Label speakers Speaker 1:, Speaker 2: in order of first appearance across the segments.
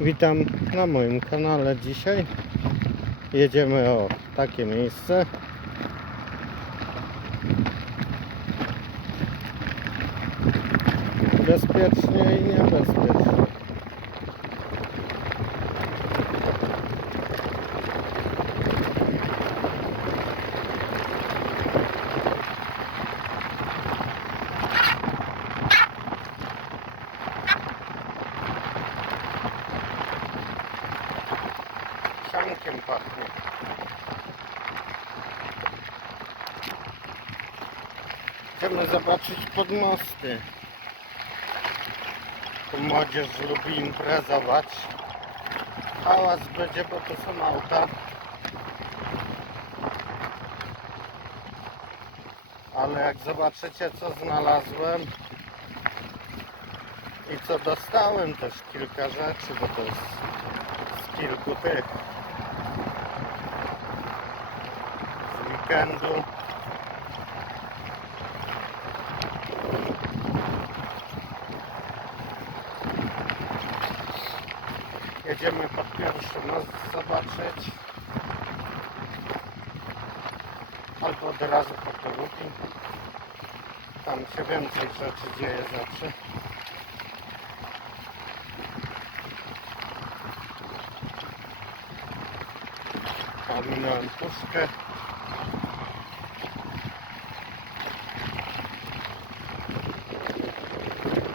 Speaker 1: Witam na moim kanale dzisiaj. Jedziemy o takie miejsce. Bezpiecznie i niebezpiecznie. Chcemy zobaczyć podmosty. Tu młodzież lubi imprezować. Hałas będzie, bo to są auta. Ale jak zobaczycie co znalazłem i co dostałem też kilka rzeczy, bo to jest z kilku tych z weekendu. Jedziemy most zobaczyć. Albo od razu po południu. Tam się więcej rzeczy dzieje zawsze. Ominąłem puszkę.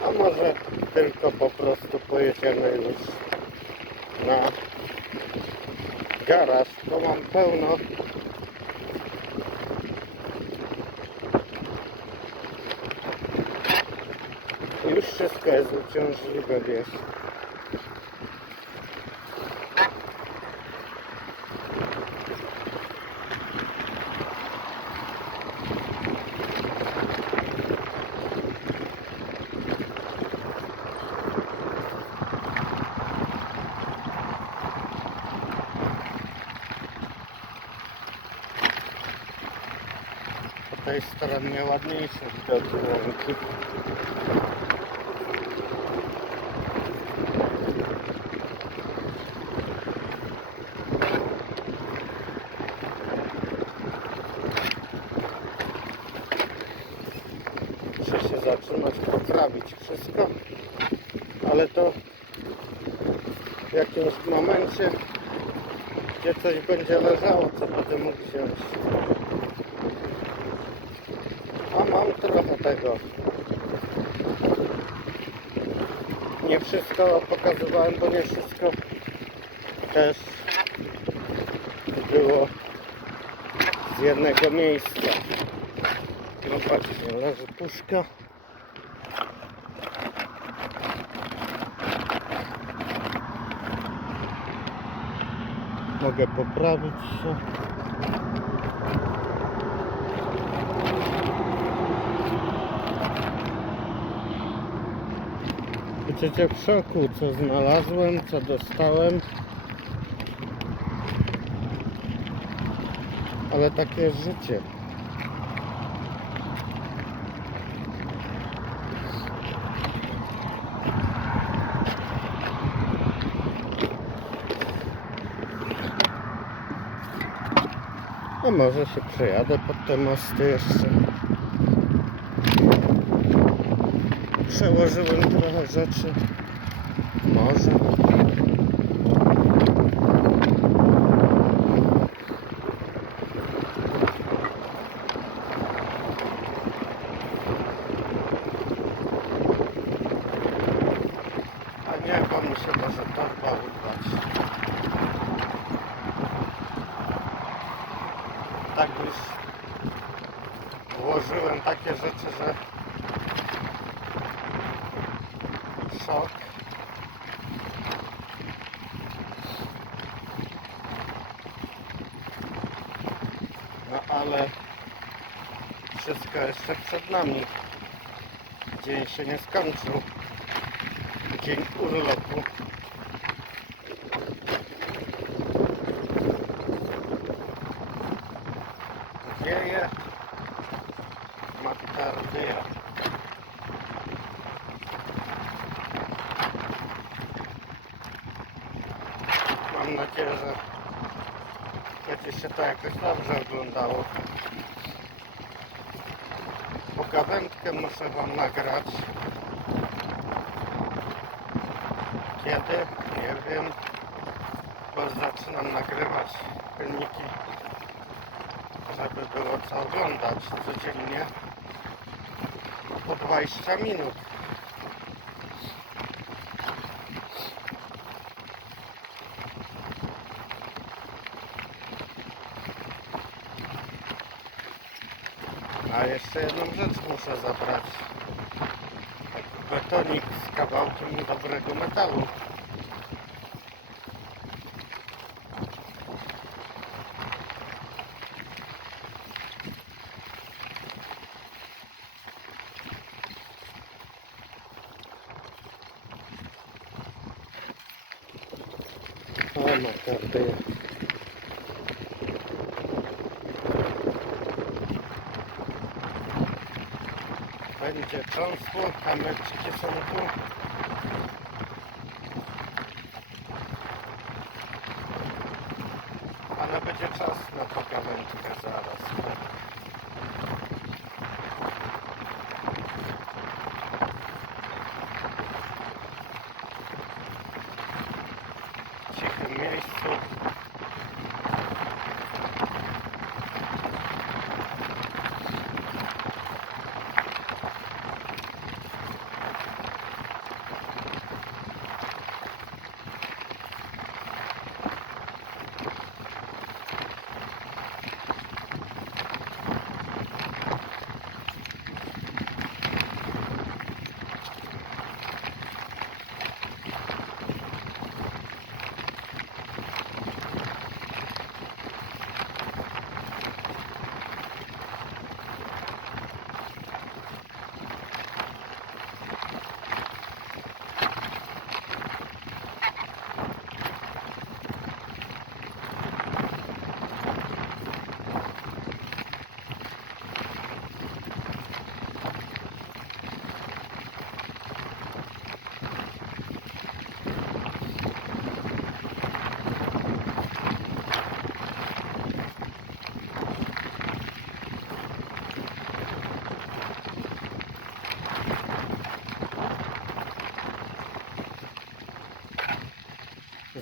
Speaker 1: A może tylko po prostu pojedziemy już na garaż, bo mam pełno już wszystko jest uciążliwe, wiesz. Tej stronie ładniejsze widoki łąki. Muszę się zatrzymać, poprawić wszystko, ale to w jakimś momencie, gdzie coś będzie leżało, co będę mógł wziąć. A mam trochę tego. Nie wszystko pokazywałem, bo nie wszystko też było z jednego miejsca. No patrzcie, leży puszka. Mogę poprawić się. Będziecie w szoku, co znalazłem, co dostałem. Ale takie życie. A może się przejadę pod te mosty jeszcze. Przełożyłem trochę rzeczy. Może. A nie, bo mi się może torba urwać. Tak już włożyłem takie rzeczy, że szok. No ale wszystko jeszcze przed nami. Dzień się nie skończył. Dzień urlopu. Wieje. Matardyja. mam nadzieję, że będzie się to jakoś dobrze oglądało. Pogawędkę muszę Wam nagrać. Kiedy? Nie wiem. Bo zaczynam nagrywać filmiki, żeby było co oglądać codziennie po 20 minut. Jeszcze jedną rzecz muszę zabrać. Betonik z kawałkiem dobrego metalu. O, naprawdę. Będzie cząstło, kamyczki są tu. Ale będzie czas na pogawędkę zaraz. W cichym miejscu.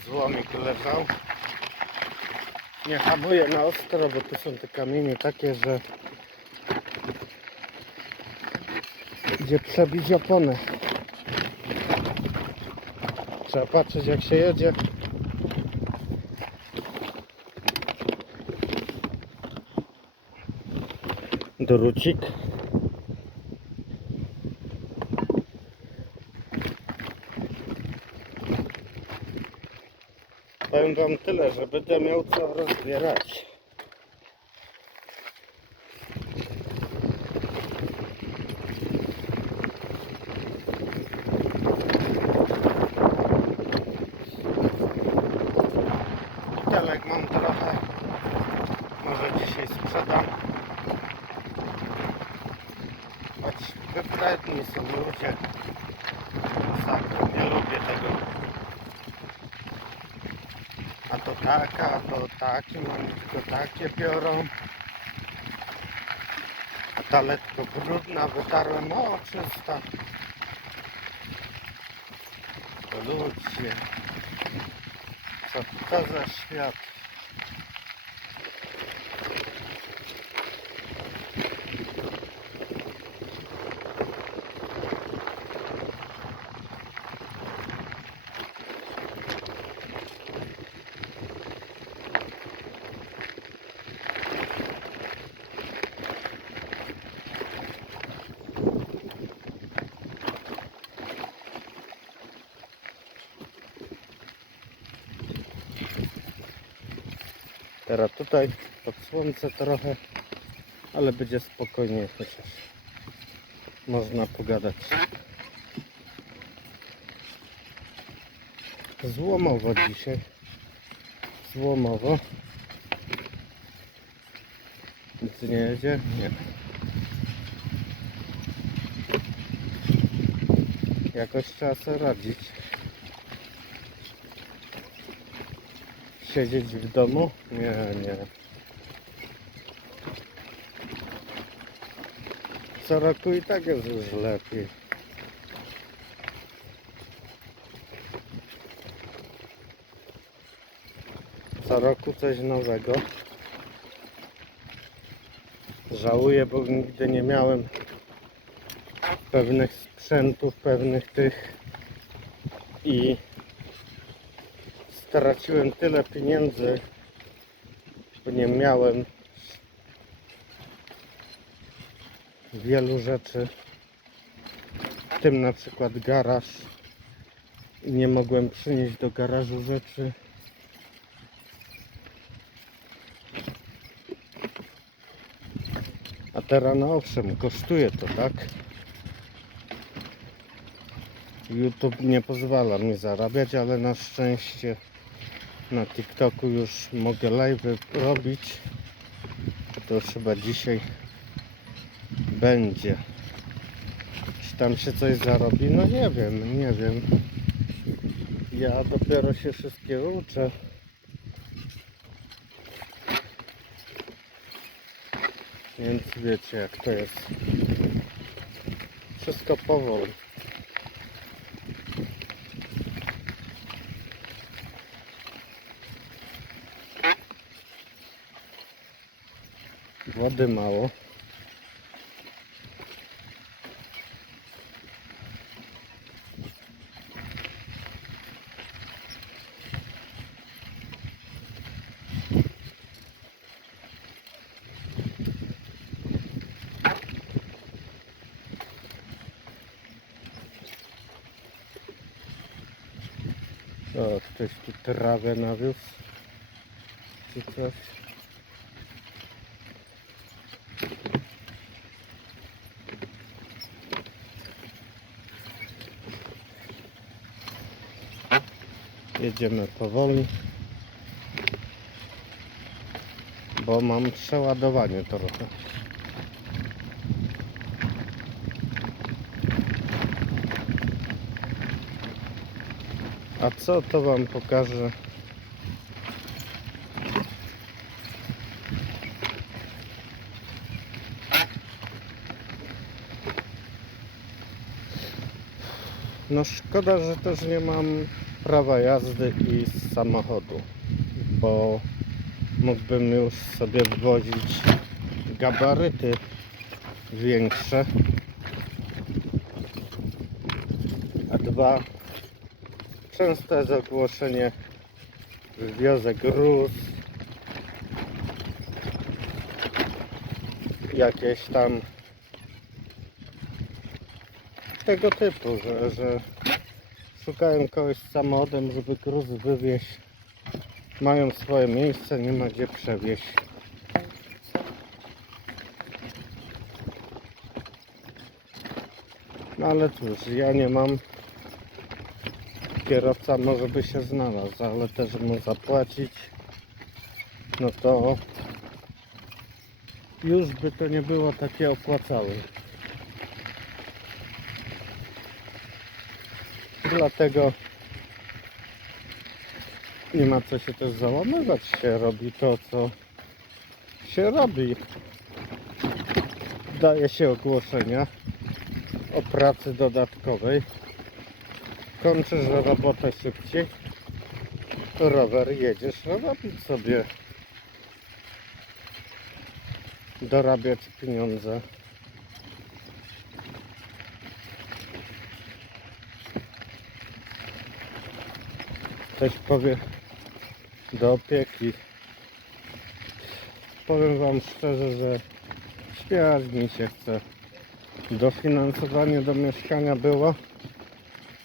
Speaker 1: Złomik leżał. Nie hamuję na ostro, bo tu są te kamienie takie, że gdzie przebić oponę. Trzeba patrzeć jak się jedzie. Drucik. Powiem wam tyle, że będę miał co rozbierać. Butelek mam trochę. Może dzisiaj sprzedam. Choć wybredni są ludzie. Masakra, nie lubię tego. A to taka, a to takie, mam tylko takie biorą. A ta lekko brudna, wytarłem, o czysta. Ludzie. Co to za świat? Teraz tutaj pod słońce trochę, ale będzie spokojnie chociaż można pogadać. Złomowo dzisiaj. Złomowo. Nic nie jedzie? Nie. Jakoś trzeba sobie radzić. Siedzieć w domu? Nie, nie. Co roku i tak jest już lepiej. Co roku coś nowego. Żałuję, bo nigdy nie miałem pewnych sprzętów, pewnych tych i straciłem tyle pieniędzy, bo nie miałem wielu rzeczy, w tym na przykład garaż i nie mogłem przynieść do garażu rzeczy. A teraz no owszem, kosztuje to, tak? YouTube nie pozwala mi zarabiać, ale na szczęście na TikToku już mogę live robić. To chyba dzisiaj będzie. Czy tam się coś zarobi? No nie wiem, nie wiem. Ja dopiero się wszystkiego uczę. Więc wiecie jak to jest. Wszystko powoli. Wody mało. O, ktoś tu trawę nawiózł. Czy coś? Jedziemy powoli. Bo mam przeładowanie trochę. A co to wam pokażę? No szkoda, że też nie mam prawa jazdy i samochodu, bo mógłbym już sobie wwozić gabaryty większe. A dwa, często jest ogłoszenie wiozę gruz, jakieś tam tego typu, że, że szukają kogoś z samochodem, żeby gruz wywieźć. Mają swoje miejsce, nie ma gdzie przewieźć. No ale cóż, ja nie mam. Kierowca może by się znalazł, ale też mu zapłacić. No to już by to nie było takie opłacałe. Dlatego nie ma co się też załamywać. Się robi to, co się robi. Daje się ogłoszenia o pracy dodatkowej. Kończysz robotę szybciej. Rower jedziesz robić sobie. Dorabiać pieniądze. Ktoś powie do opieki. Powiem Wam szczerze, że mi się chce. Dofinansowanie do mieszkania było,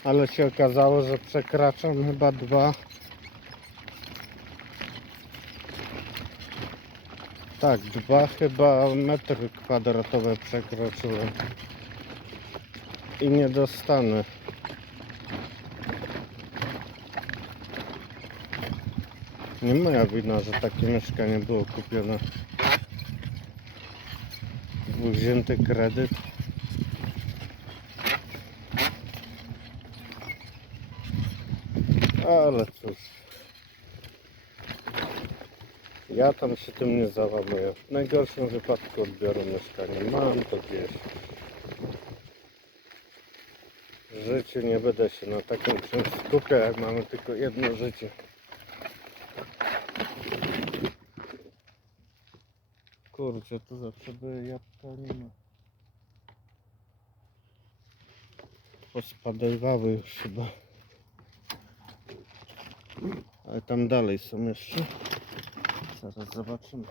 Speaker 1: ale się okazało, że przekraczam chyba dwa. Tak, dwa chyba metry kwadratowe przekroczyłem. I nie dostanę. Nie moja wina, że takie mieszkanie było kupione. Był wzięty kredyt. Ale cóż. Ja tam się tym nie załamuję. W najgorszym wypadku odbiorę mieszkanie. Mam to gdzieś. W życiu nie będę się na takim czymś jak mamy tylko jedno życie. Kurczę, tu zawsze były jabłka, nie ma. Pospadowały już chyba. Ale tam dalej są jeszcze. Zaraz zobaczymy.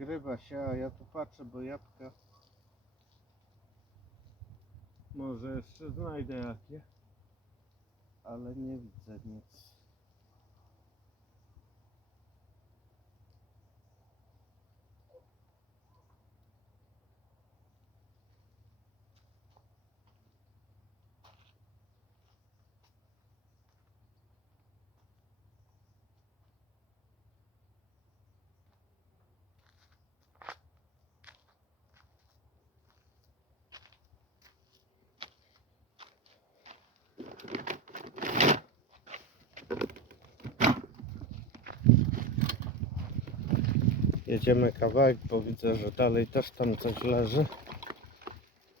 Speaker 1: Nagrywa się, a ja tu patrzę, bo jabłka może jeszcze znajdę jakie, ale nie widzę nic. Jedziemy kawałek, bo widzę, że dalej też tam coś leży.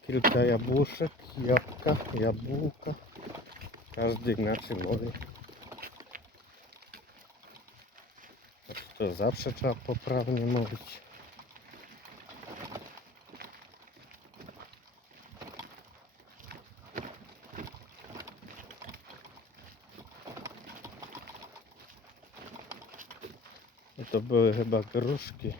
Speaker 1: Kilka jabłuszek, jabłka, jabłka. Każdy inaczej mówi. To zawsze trzeba poprawnie mówić. Były chyba gruszki.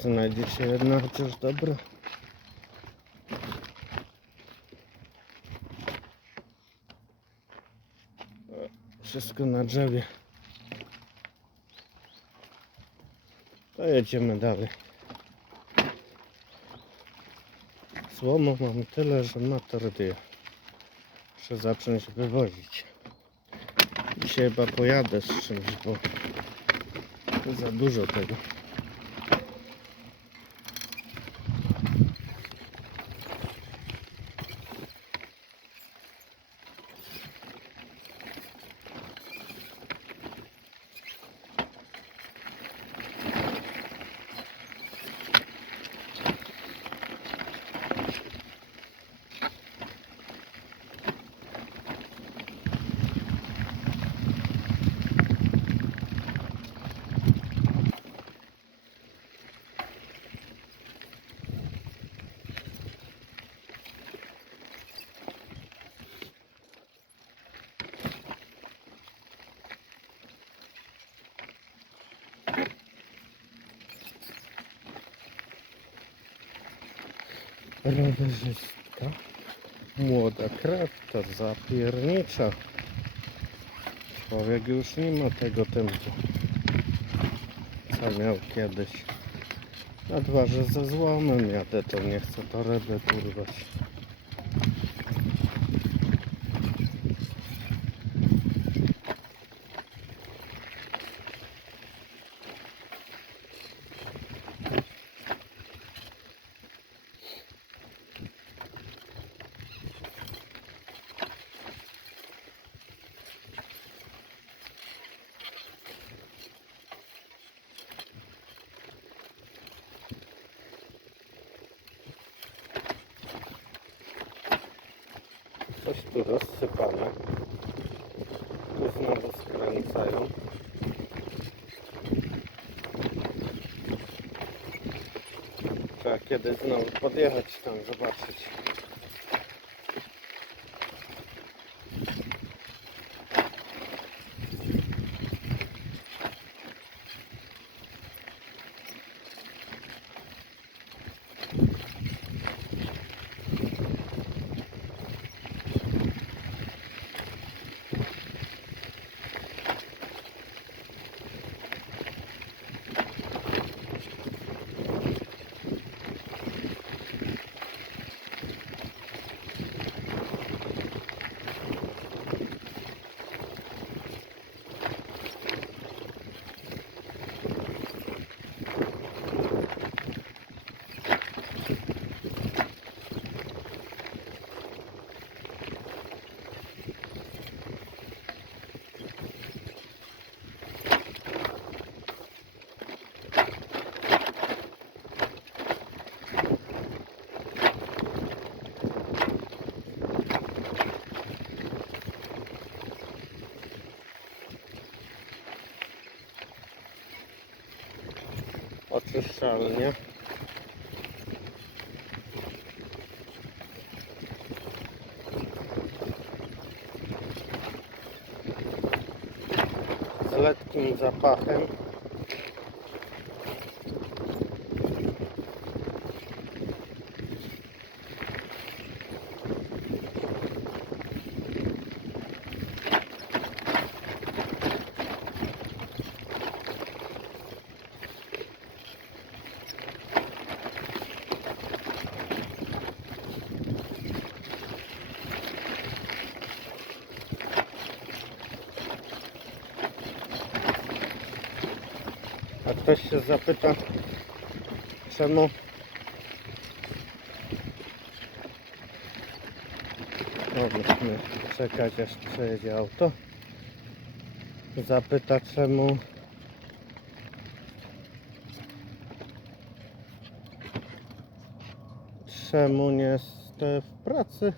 Speaker 1: Znajdzie się jedna chociaż dobra. Wszystko na drzewie. To jedziemy dalej. Słomu mam tyle, że ma tordia. Muszę zacząć wywozić. Dzisiaj chyba pojadę z czymś, bo za dużo tego. Rowerzystka. Młoda krew zapiernicza. Człowiek już nie ma tego tempu, co miał kiedyś. Na dwa, że ze złomem jadę, to nie chcę to rybę kurwać. Coś rozsypane. Tu znowu skręcają. Trzeba kiedyś znowu podjechać tam, zobaczyć. Oczyszczalnie. Z letnim zapachem. Ktoś się zapyta, czemu musimy czekać aż przejedzie auto. Zapyta czemu czemu nie jest e, w pracy.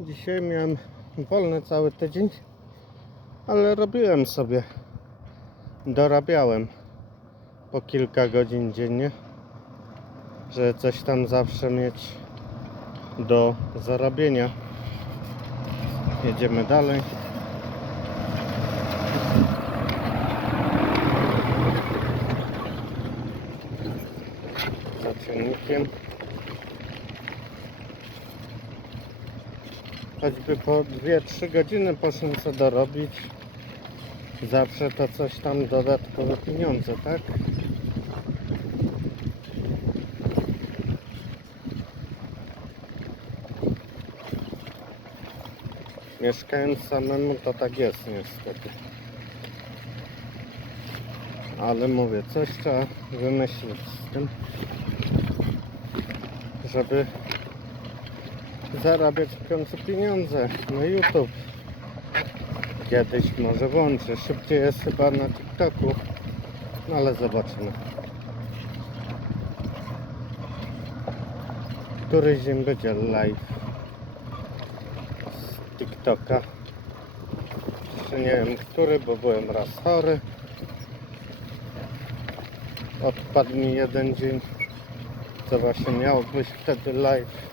Speaker 1: Dzisiaj miałem wolny cały tydzień, ale robiłem sobie, dorabiałem po kilka godzin dziennie, żeby coś tam zawsze mieć do zarobienia. Jedziemy dalej. Za ciągnikiem. Choćby po 2-3 godziny poszłem co dorobić. Zawsze to coś tam dodatkowe pieniądze, tak? Mieszkając samemu to tak jest niestety. Ale mówię, coś trzeba wymyślić z tym, żeby zarabiać w końcu pieniądze na YouTube. Kiedyś może włączę. Szybciej jest chyba na TikToku. No ale zobaczymy. Który dzień będzie live TikToka. Jeszcze nie wiem który, bo byłem raz chory. Odpadł mi jeden dzień. Co właśnie miało być wtedy live.